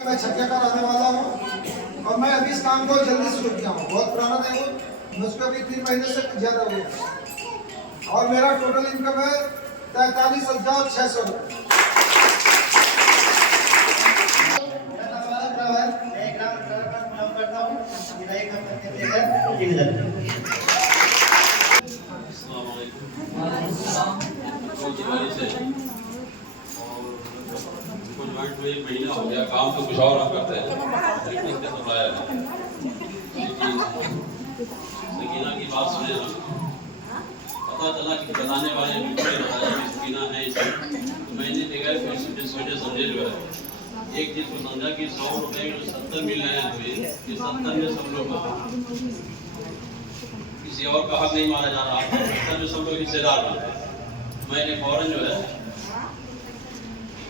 मैं छत्तीसगढ़ आने वाला हूँ और मैं अभी इस काम को जल्दी शुरू किया हूँ। बहुत पुराना नहीं हूँ, मुझको भी 3 महीने से ज़्यादा हो गया और मेरा टोटल इनकम है 43,600 रुपये। एक महीना हो गया, काम तो कुछ और हम करते हैं लेकिन सकीना की बात सुने ना, पता चला कि बताने वाले बताया कि सकीना है तो मैंने देखा फिर सोचे समझे जो है एक चीज को समझा कि 100 रुपए में 70 मिल रहे हैं तो ये 70 में सब लोग किसी और का हक नहीं माना जा रहा, 70 में सब लोग हिस्सेदार बने। मैंने फौरन जो है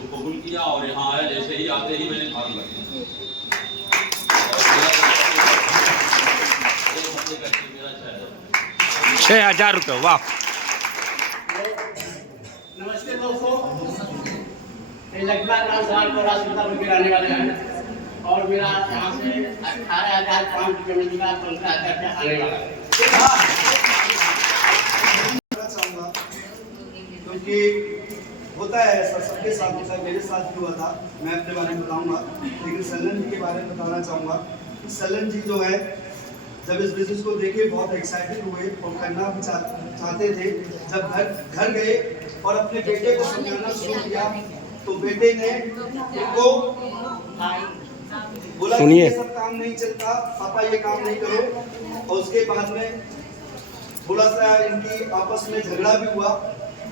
कबूल किया और यहाँ आया, जैसे ही आते ही मैंने भाग लग 6,000 रुपये। वाह। नमस्ते दोस्तों, लगभग 9 साल को राष्ट्रपति में रहने वाले हैं और मेरा यहाँ से 18,500 कमेटी का 15,000 का आने वाला है। क्योंकि होता है ऐसा, सबके साथ होता है, मेरे साथ भी हुआ था। मैं अपने बारे में बताऊंगा, लेकिन सलन जी के बारे में बताना चाहूँगा। सलन जी जो है जब इस बिजनेस को देखे बहुत एक्साइटेड हुए और करना भी चाहते थे। जब घर गए और अपने बेटे को समझाना शुरू किया तो बेटे ने उनको बोला कि ये सब काम नहीं चलता, पापा ये काम नहीं करो। और उसके बाद में थोड़ा सा इनकी आपस में झगड़ा भी हुआ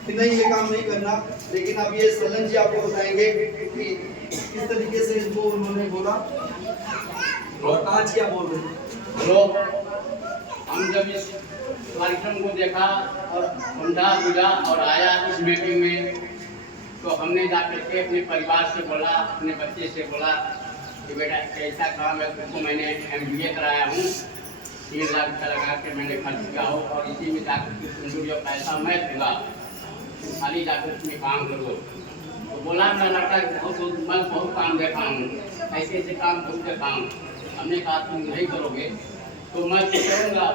कि नहीं ये काम नहीं करना। लेकिन अब ये सलन जी आपको बताएंगे कि किस तरीके से इनको उन्होंने बोला और आज क्या बोल रहे हैं। लोग हम जब इस कार्यक्रम को देखा और समझा बुझा और आया इस मीटिंग में, तो हमने जाकर के अपने परिवार से बोला, अपने बच्चे से बोला कि बेटा कैसा काम है, तुमको मैंने MBA कराया हूँ, 3 लाख का लगा के मैंने खर्च किया हो और इसी में जाकर के तुम जो पैसा मैं दूंगा खाली जाकर तुम्हें काम करो। तो बोला मेरा लड़का मैं बहुत काम देखा हूँ, ऐसे ऐसे काम बहुत देखा हूँ। हमने कहा तुम नहीं करोगे तो मैं तो करूँगा,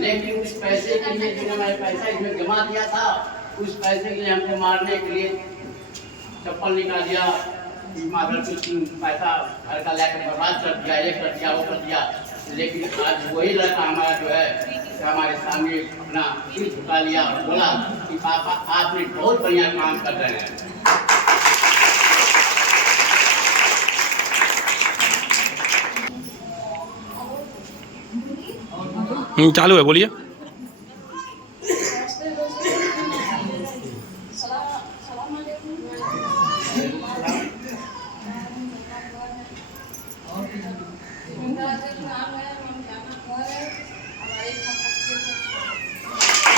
लेकिन उस पैसे के लिए जो मैंने पैसा इसमें जमा दिया था, उस पैसे के लिए हमको मारने के लिए चप्पल निकाल दिया, मार कुछ पैसा घर का लेकर बर्बाद कर दिया, ये कर दिया वो कर दिया। लेकिन आज वही लड़का हमारा जो है हमारे सामने अपना सिर झुका लिया और बोला कि पापा आपने बहुत बढ़िया काम कर रहे हैं। चालू है, बोलिए।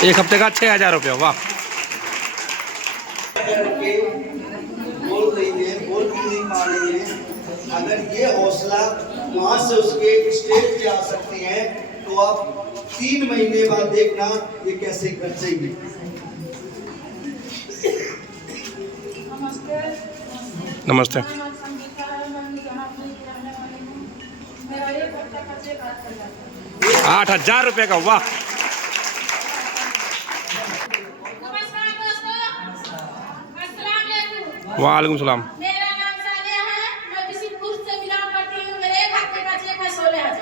एक हफ्ते का 6,000 रुपये। वाह। बोल रही है, बोल भी नहीं पा रही है। अगर ये हौसला वहाँ से उसके स्टेज पे आ सकती है तो आप 3 महीने बाद देखना ये कैसे कर जाएगी। नमस्ते। 8,000 रुपये का। वाह। वालेकुम सलाम। मेरा नाम सानिया है, मैं बिशनपुर से बिलोंग करती हूँ। मेरे 1 हफ्ते का चेक है 16,000।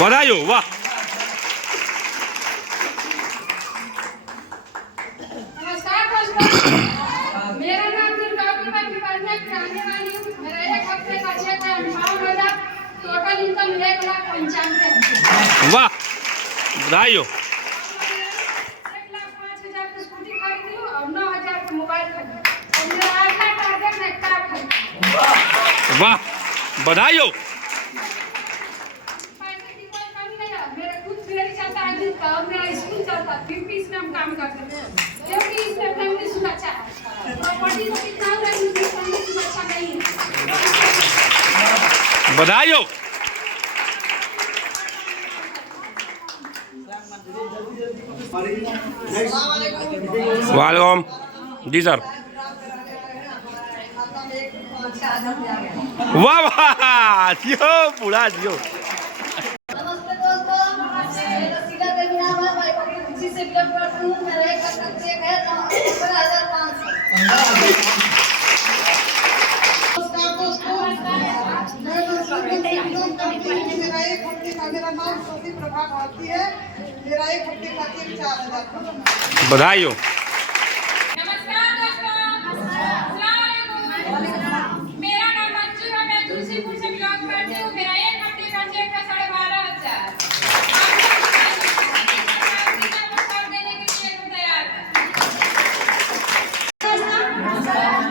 बधाई हो। वाह। नमस्कार दोस्तों, मेरा नाम दुर्गावती मैं रहने वाली हूँ। मेरा 1 हफ्ते का चेक है 58,000, टोटल इनकम 1,95,000। वाह, बधाई हो। 1,05,000 की स्कूटी खरीदी हूँ और 9,000 का मोबाइल खरीदा और मेरा 8 लाख टारगेट में कार खरीदा। वाह, बधाई हो। पैसे की कोई कमी नहीं है, मेरा खुद फेरी चलता है दिन का और मेरा स्कूल चलता है, फिर भी इसमें हम काम करते हैं क्योंकि इसमें फैमिली सुरक्षा है। प्रॉपर्टी तो कितना हो रहा है, इसमें फैमिली सुरक्षा नहीं है। बधाई हो। वालेकुम जी सर। वाह वाह जियो पूरा जियो। नमस्ते दोस्तों, मेरा सीधा देवी नाम है, मैं खुशी से बिलोंग करती हूँ। मेरा एक खाता चेक है 15,500। नमस्कार दोस्तों, मैं नरसिंहगंज से बिलोंग करती हूँ। मेरा एक हफ्ते का, मेरा नाम सोफी प्रभा भारती है। मेरा एक हफ्ते का चेक 4,000। बधाई हो। नमस्कार दोस्तों, अस्सलाम वालेकुम। मेरा नाम मंजू है, मैं तुलसीपुर से बिलोंग करती हूँ। मेरा एक हफ्ते का चेक है 12,500। देने के लिए मैं तैयार हूँ।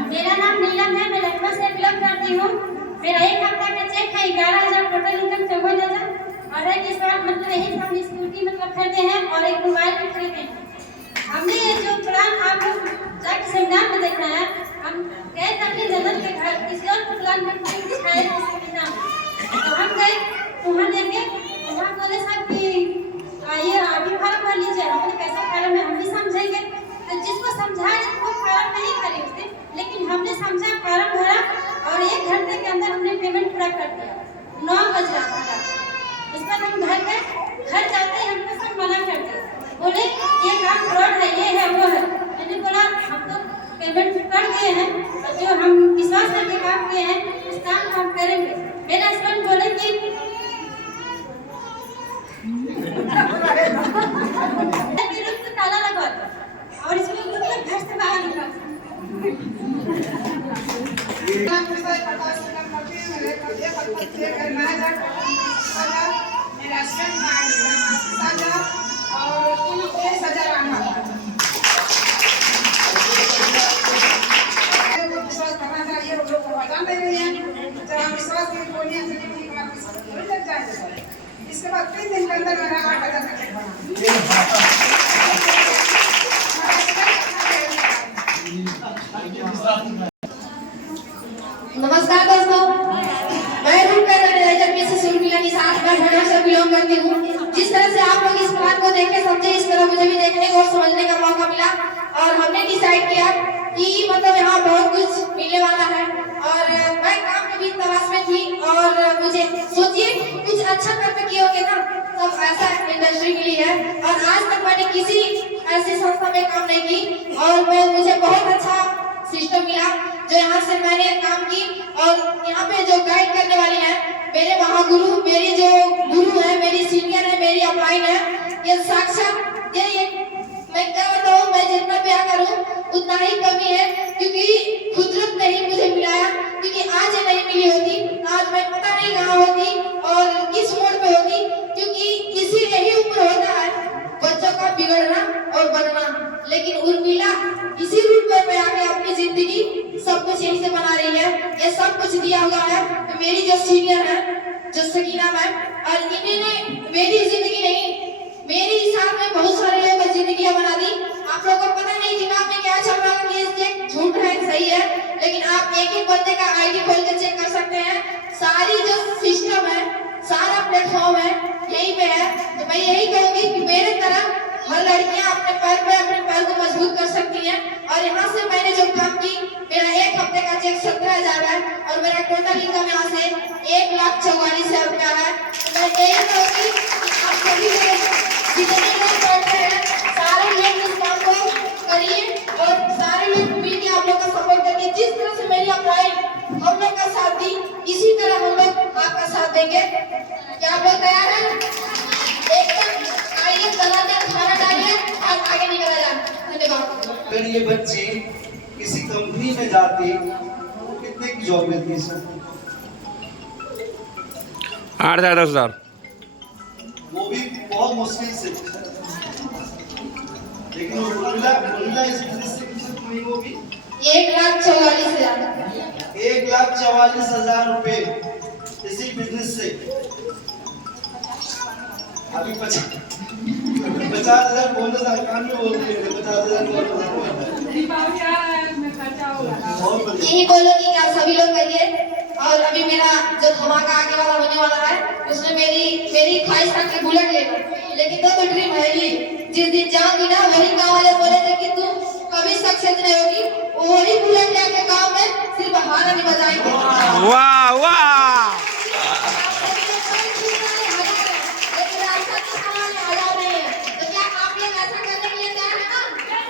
मेरा नाम नीलम है, मैं लखनऊ से बिलोंग करती हूँ। मेरा एक हफ्ता का चेक है 11,000, टोटल इनकम 54,000। और एक इस बार मतलब यही हम स्कूटी मतलब खरीदे हैं और एक मोबाइल भी खरीदे हैं। हमने ये जो प्लान आप लोग जाके सेमिनार में देखा है, हम गए थे अपने ननद के घर, किसी और को प्लान में दिखाए थे सेमिनार में। तो हम गए वहाँ देखे, वहाँ बोले साहब कि आइए अभी फार्म भर लीजिए। हमने कैसा फार्म है हम भी समझेंगे। तो जिसको समझाए वो फार्म नहीं करे उसने, लेकिन हमने समझा, फार्म भरा और 1 घंटे के अंदर हमने पेमेंट पूरा कर दिया। 9 बज रहा था। इस पर हम घर गए, घर जाते ही हमको सब मना कर दिया, बोले ये काम फ्रॉड है, ये है वो है। मैंने बोला हम तो पेमेंट कर दिए हैं और जो हम विश्वास करके काम किए हैं इस काम को हम करेंगे। मेरे हस्बैंड बोले कि रूम को ताला लगा दो और इसमें मतलब घर से बाहर निकाल। मेरा हस्बैंड और कुल 23,000 आना विश्वास करना चाहिए। वो लोग बता नहीं रही हैं, जब हम विश्वास की बोलिए लग जाएंगे। इसके बाद 3 दिन के अंदर मेरा 8,000 का चेक बना। नमस्कार दोस्तों, मैं बिलोंग करती हूँ। जिस तरह से आप लोग इस प्लान को देखे समझे, इस तरह मुझे भी देखने और समझने का मौका मिला और हमने डिसाइड किया कि मतलब यहाँ बहुत कुछ मिलने वाला है। और मैं काम के भी तलाश में थी और मुझे सोचिए कुछ अच्छा कर्म किए होंगे ना, तब ऐसा इंडस्ट्री मिली है। और आज तक मैंने किसी ऐसी संस्था में काम नहीं की और मुझे बहुत अच्छा सिस्टम मिला जो यहाँ से मैंने काम की। और यहाँ पे जो गाइड करने वाली है मेरे महागुरु, मेरी जो गुरु है, मेरी सीनियर है, मेरी अपलाइन है, ये साक्षात ये मैं क्या बताऊँ, मैं जितना प्यार करूँ उतना ही कमी है, क्योंकि कुदरत ने ही मुझे मिलाया। क्योंकि आज ये नहीं मिली होती, आज मैं पता नहीं कहाँ होती और किस मोड़ पे होती। क्योंकि इसी यही उम्र होता है बच्चों का बिगड़ना और बनना, लेकिन उर्मिला इसी रूट पे आके अपनी जिंदगी सब कुछ यहीं से बना रही है। ये सब कुछ दिया हुआ है तो मेरी जो सीनियर है, जो सकीना मैम, और इन्होंने मेरी जिंदगी नहीं, मेरी साथ में बहुत सारे लोगों की जिंदगी बना दी। आप लोगों को पता नहीं दिमाग में क्या चल रहा है कि ये झूठ है सही है, लेकिन आप एक एक बंदे का आईडी खोल के चेक कर सकते हैं। सारी जो सिस्टम है, सारा प्लेटफॉर्म है यहीं पे है। तो मैं यही कहूंगी कि मेरे तरह हर लड़कियां अपने पैर को मजबूत कर सकती हैं। और यहाँ से मैंने जो काम की, मेरा एक हफ्ते का चेक 17,000 है और मेरा टोटल इनकम यहाँ से 1,44,000 रुपया है। तो मैं यही कहूंगी आप सभी जितने लोग बैठे हैं सारे लोग इस काम को करिए और सारे लोग मिलकर आप लोग का सपोर्ट करिए। जिस तरह से मेरी अपलाइन हम लोग का साथ दी, इसी तरह हम लोग आपका साथ देंगे। क्या आप लोग तैयार हैं? एकदम आइए, दलाल खाना डालिए और आगे निकल जाए। धन्यवाद। अगर ये बच्ची किसी कंपनी में जाती तो कितने की जॉब मिलती सर? 8,000 10,000, वो भी बहुत मुश्किल से। लेकिन उर्मिला इस बिजनेस से कितनी कमाई होगी? 1,44,000। 1,44,000 रुपए इसी बिजनेस से। अभी 50,000 बोनस सरकार में बोल रही है, 50,000 यही बोलूंगी कि आप सभी लोग करिए। और अभी मेरा जो धमाका आगे वाला होने वाला है, उसमें मेरी ख्वाहिश था कि बुलेट लेना, लेकिन तो ड्रीम है ही। जिस दिन जाऊंगी ना, वही गाँव वाले बोले थे कि तू कभी सक्सेस नहीं होगी, वही बुलेट लेके गाँव में सिर्फ बहाना नहीं बजाएंगे। वाह वाह लेकिन रास्ता तो सामने आ जा रहे हैं। तो क्या आप लोग ऐसा करने के लिए तैयार हैं ना?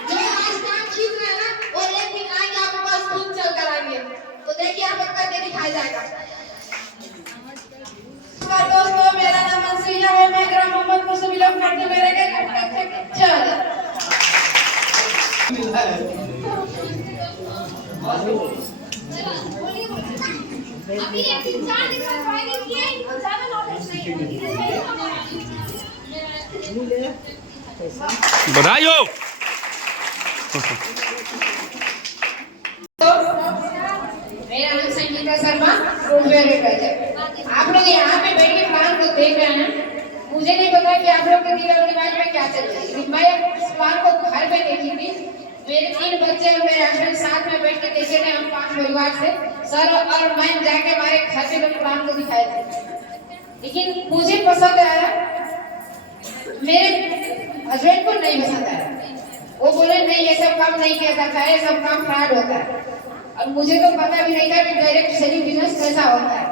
जो आज काम खींच रहे हैं ना, और एक दिन आएंगे आपके पास खूब चल कर आएंगे। तो देखिए आप एक करके दिखाया जाएगा। नमस्कार दोस्तों, मेरा नाम अंशुलिया है। मैं ग्राम मोहम्मदपुर से बिलोंग करती हूँ। मेरे के चल अभी एक 3-4 दिन का ट्रेनिंग किए, ज्यादा नॉलेज नहीं है। बधाई हो। तो मेरा नाम संगीता शर्मा, फुटवेयर रिप्रेजेंटेटिव। आप लोग यहाँ पे बैठ के प्लान को देख रहे हैं। मुझे नहीं पता कि आप लोग के दिल और दिमाग में क्या चल रहा है। मैं इस प्लान को घर पे देखी थी। मेरे 3 बच्चे और मेरे हस्बैंड साथ में बैठ के देखे थे। हम 5 परिवार से सर और मैं जाके हमारे घर पे प्लान को दिखाए थे। लेकिन मुझे पसंद आया, मेरे हस्बैंड को नहीं पसंद आया। वो बोले नहीं ये सब काम नहीं किया जाता है, ये सब काम फ्रॉड होता है। और मुझे तो पता भी नहीं था कि डायरेक्ट सेलिंग बिजनेस कैसा होता है।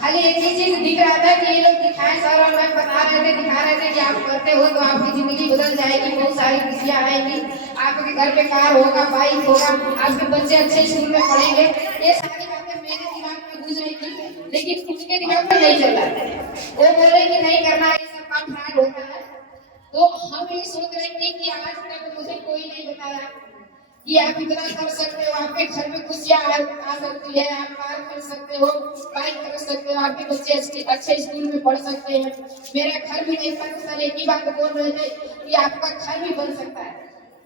खाली एक ही चीज दिख रहा था कि ये लोग दिखाए सर और मैं बता रहे थे, दिखा रहे थे कि आप करते हो तो आपकी जिंदगी बदल जाएगी, बहुत सारी खुशियां आएगी, आपके घर पे कार होगा, बाइक होगा, आपके बच्चे अच्छे स्कूल में पढ़ेंगे। ये सारी बातें मेरे दिमाग में घुस रही थी, लेकिन उनके दिमाग में नहीं चल रहा था। वो बोले कि नहीं करना, ये सब काम फ्रॉड होता है। तो हम ये सोच रहे थे कि आज तक मुझे कोई नहीं बताया कि आप इतना कर सकते हो, आपके घर में खुशियां आ सकती है, आप कार कर सकते हो, बाइक कर सकते हो, आपके बच्चे अच्छे स्कूल में पढ़ सकते हैं। मेरा घर भी नहीं था, सर एक ही बात बोल रहे थे कि आपका घर भी बन सकता है,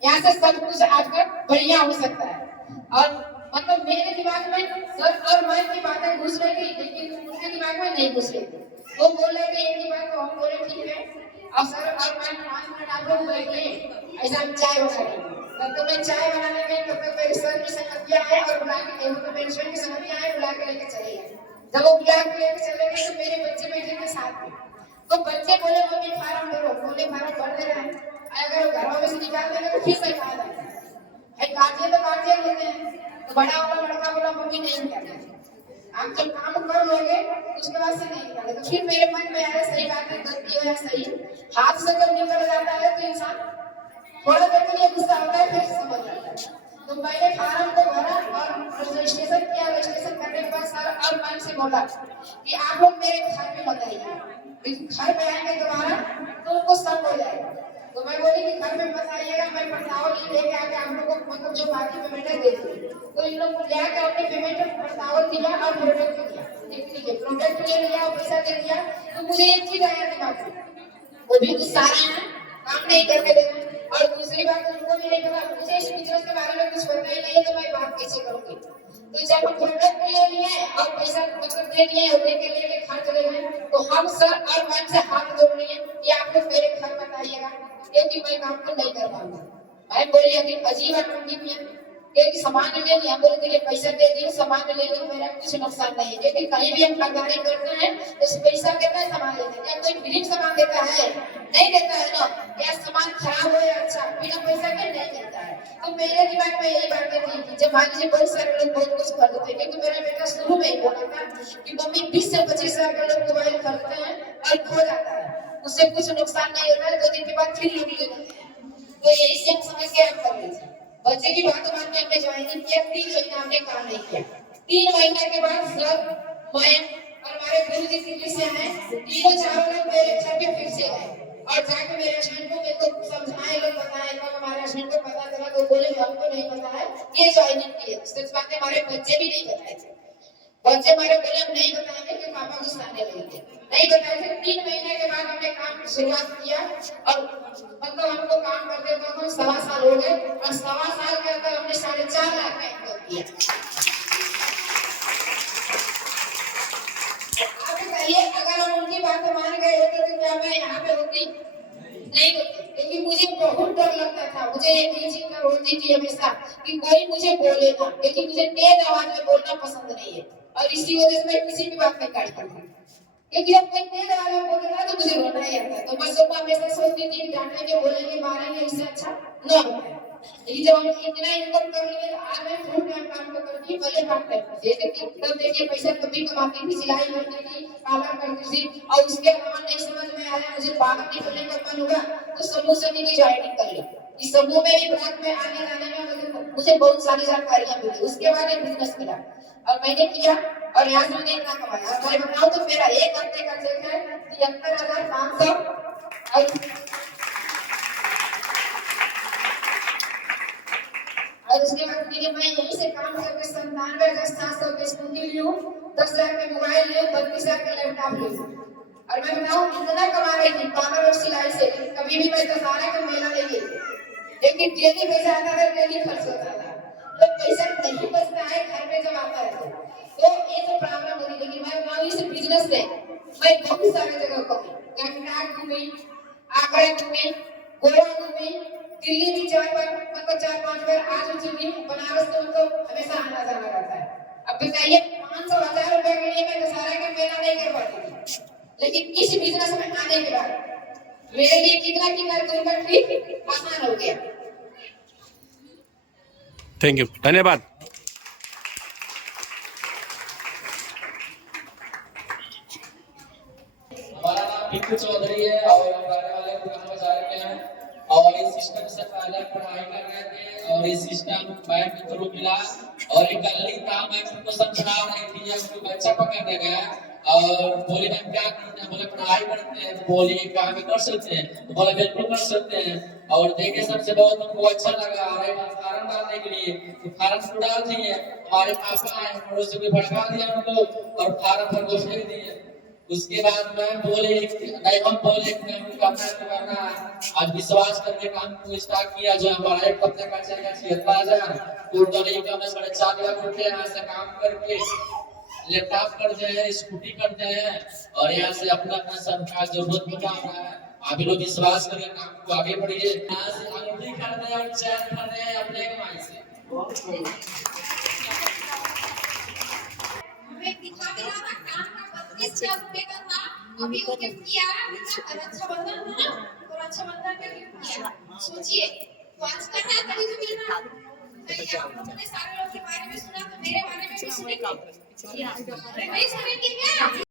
यहाँ से सब कुछ आपका बढ़िया हो सकता है। और मतलब मेरे दिमाग में सर और मैं की बातें घुस रही थी, लेकिन उनके दिमाग में नहीं घुस रही थी। वो बोल रहे थे एक ही बात, तो हम बोले ठीक है। और सर और मैं 5 मिनट आप लोग बैठिए, ऐसा हम चाय बना लेंगे। तो मैं चाय बनाने गई, तब तक मेरे सर की संगतियां आए और बुला के तो मेरे सर की संगतियां आए, बुला के लेके चले गए। जब वो बुला के लेके चले गए तो मेरे बच्चे बैठे थे साथ में। तो बच्चे बोले मम्मी फार्म भरो, बोले फार्म भर दे रहे हैं। अगर घरों में से निकाल देंगे तो फिर से खा जाएगा, काटिए तो काटिए लेते हैं। तो बड़ा वाला लड़का बोला मम्मी नहीं निकालेंगे, आप जब काम कर लोगे उसके बाद से नहीं निकाले। तो फिर मेरे मन में आया सही बात है, गलती हो या सही, हाथ से जब निकल जाता है तो इंसान थोड़ा देर के लिए गुस्सा होता है, फिर समझ आता है। तो मैंने फार्म को भरा और रजिस्ट्रेशन किया। रजिस्ट्रेशन करने के बाद सर और मैम से बोला कि आप लोग मेरे घर में मत आइए, लेकिन घर में आएंगे दोबारा तो उनको शक हो जाएगा। तो मैं बोली कि घर में मत आइएगा, मैं प्रस्तावल लेके आके आप लोगों को मतलब जो बाकी पेमेंट दे दूँगी। तो इन लोग को ले आके अपने पेमेंट प्रस्तावल दिया और प्रोडक्ट दिया, प्रोडक्ट ले लिया और पैसा दे दिया। तो मुझे एक चीज आया दिमाग में, वो भी गुस्सा रहे हैं, काम नहीं करने दे रहे। और दूसरी बात उनको भी नहीं पता, मुझे इस बिजनेस के बारे में कुछ पता ही नहीं है, तो मैं बात कैसे करूंगी। तो जब हम प्रोडक्ट ले लिए और पैसा मतलब दे दिए और लेके लेके घर चले गए, तो हम सर और मैम से हाथ जोड़ लिए कि आप लोग मेरे घर मत आइएगा, क्योंकि मैं काम तो नहीं कर पाऊंगा। मैं बोली अभी अजीब है क्योंकि सामान ले लिया, बोले तो ये पैसा दे दिए, सामान ले लिया, मेरा कुछ नुकसान नहीं है। क्योंकि कहीं भी हम खरीदारी करते हैं तो पैसा देता है सामान लेते, क्या कोई फ्री सामान देता है? नहीं देता है ना। या सामान खराब हो या अच्छा, बिना पैसा के नहीं देता है। तो मेरे दिमाग में यही बातें थी कि जब मान लीजिए बहुत सारे लोग बहुत कुछ खरीदते हैं, क्योंकि मेरा बेटा शुरू में ही बोला था कि मम्मी 20 से 25 हजार का लोग मोबाइल खरीदते हैं और खो जाता है, उससे कुछ नुकसान नहीं होता है, 2 दिन के बाद फिर लोग ले लेते हैं। तो यही से हम समझ के आप कर लीजिए। बच्चे की बात मान के हमने ज्वाइनिंग किया, 3 महीना हमने काम नहीं किया। 3 महीने के बाद सर, मैं और हमारे गुरु जी दिल्ली से आए, तीनों चारों लोग मेरे घर पे फिर से आए और जाके मेरे हस्बैंड को मेरे को समझाए, लोग बताए। तब हमारे हस्बैंड को पता चला तो बोले हमको नहीं पता है ये ज्वाइनिंग की है। सच बात है, हमारे बच्चे भी नहीं बताए थे। बच्चे हमारे बोले हम नहीं बताएंगे कि पापा गुस्सा आने लगेंगे, नहीं बताए थे। 3 महीने के बाद हमने काम शुरुआत किया और मतलब हमको काम करते तो हम 1.25 साल हो गए और 1.25 साल के अंदर हमने 4.5 लाख का इनकम किया। आप बताइए अगर हम उनकी बात मान गए होते तो क्या मैं यहाँ पे होती? नहीं होती, क्योंकि मुझे बहुत डर लगता था। मुझे एक ही चीज होती थी हमेशा कि कोई मुझे बोले ना, क्योंकि मुझे तेज आवाज में बोलना पसंद नहीं है और इसी वजह से मैं किसी भी बात में काट करता हूँ। क्योंकि जब कोई तेज आवाज में बोलेगा तो मुझे रोना ही आता है। तो मैं सुबह हमेशा सोचती थी कि डांटेंगे, बोलेंगे, मारेंगे, इससे अच्छा न बताए। लेकिन जब हम इतना इनकम कर लिए तो आज मैं फुल टाइम काम तो करती हूँ, पहले पार्ट टाइम जैसे कि तब देखिए पैसा कभी कमाती थी, सिलाई करती थी, पार्लर करती थी, और उसके अलावा नहीं समझ में आया मुझे बाहर निकलने का मन हुआ तो समूह समिति की ज्वाइनिंग कर ली। इस समूह में भी ब्लॉक में आने जाने में मुझे बहुत सारी जानकारियां मिली। उसके बाद एक बिजनेस मिला और मैंने किया और यहाँ से मैंने इतना कमाया। और मैं बताऊँ तो मेरा एक हफ्ते का चेक है 73,500 और उसके बाद फिर मैं यहीं से काम करके 97,700 की स्कूटी ली हूँ, 10,000 का मोबाइल ली हूँ, 32,000 का लैपटॉप ली हूँ। और मैं बताऊँ कितना कमा रही थी पार्लर और सिलाई से। कभी भी मैं दशहरा का मेला नहीं गई, लेकिन डेली पैसा आता था, डेली खर्च होता था, तो पैसा नहीं बचता है घर में जब आता है तो ये तो प्रॉब्लम होती। लेकिन मैं बताऊँ इस बिजनेस से मैं बहुत सारी जगह घूमी, कर्नाटक घूमी, आगरा घूमी, गोवा घूमी, दिल्ली भी 4 बार मतलब 4-5 बार आ चुकी हूँ। बनारस तो हमेशा आना जाना रहता है। अब बताइए 500-1000 रुपए के लिए मैं दशहरा का मेला नहीं कर पाती थी, लेकिन इस बिजनेस में आने के बाद मेरे लिए कितना ट्रिप आसान हो गया। थैंक यू, धन्यवाद। हमारा नाम पिंकू चौधरी है और हम रहने वाले पुराने बाजार के हैं और इस सिस्टम से पहले पढ़ाई कर रहे थे और इस सिस्टम बैंक के थ्रू मिला और एक गली था, मैं उनको समझा रही थी, उनको बच्चा पकड़ दे गया और बोले मैम क्या करते हैं, बोले पढ़ाई करते हैं, तो बोले काम कर सकते हैं, तो बोले बिल्कुल कर सकते हैं। और देखे सबसे बहुत उनको अच्छा लगा और एक फार्म डालने के लिए तो फार्म को डाल दिए। हमारे पापा आए, पड़ोसी को भड़का दिया उनको और फार्म भर को भेज दिए। उसके बाद मैं बोले नहीं, हम बोले करना आज विश्वास करके काम को स्टार्ट किया। जो हमारा एक हफ्ते का चलेगा 76,000, टोटल इनकम है 4.5 लाख रुपए। यहाँ से काम करके लैपटॉप करते हैं, स्कूटी करते हैं और यहाँ से अपना अपना सबका जरूरत भी काम रहा है। आप लोग विश्वास करके काम को आगे बढ़िए। यहाँ से अंगूठी खरीदे और चैन खरीदे अपने कमाई से। अभी वो गिफ्ट किया रक्षाबंधन था ना, तो रक्षाबंधन का गिफ्ट किया। सोचिए तो आज तक है तभी तो मिलना। हमने सारे लोग के बारे में सुना तो मेरे बारे में भी सुनेंगे। नहीं सुनेंगे क्या?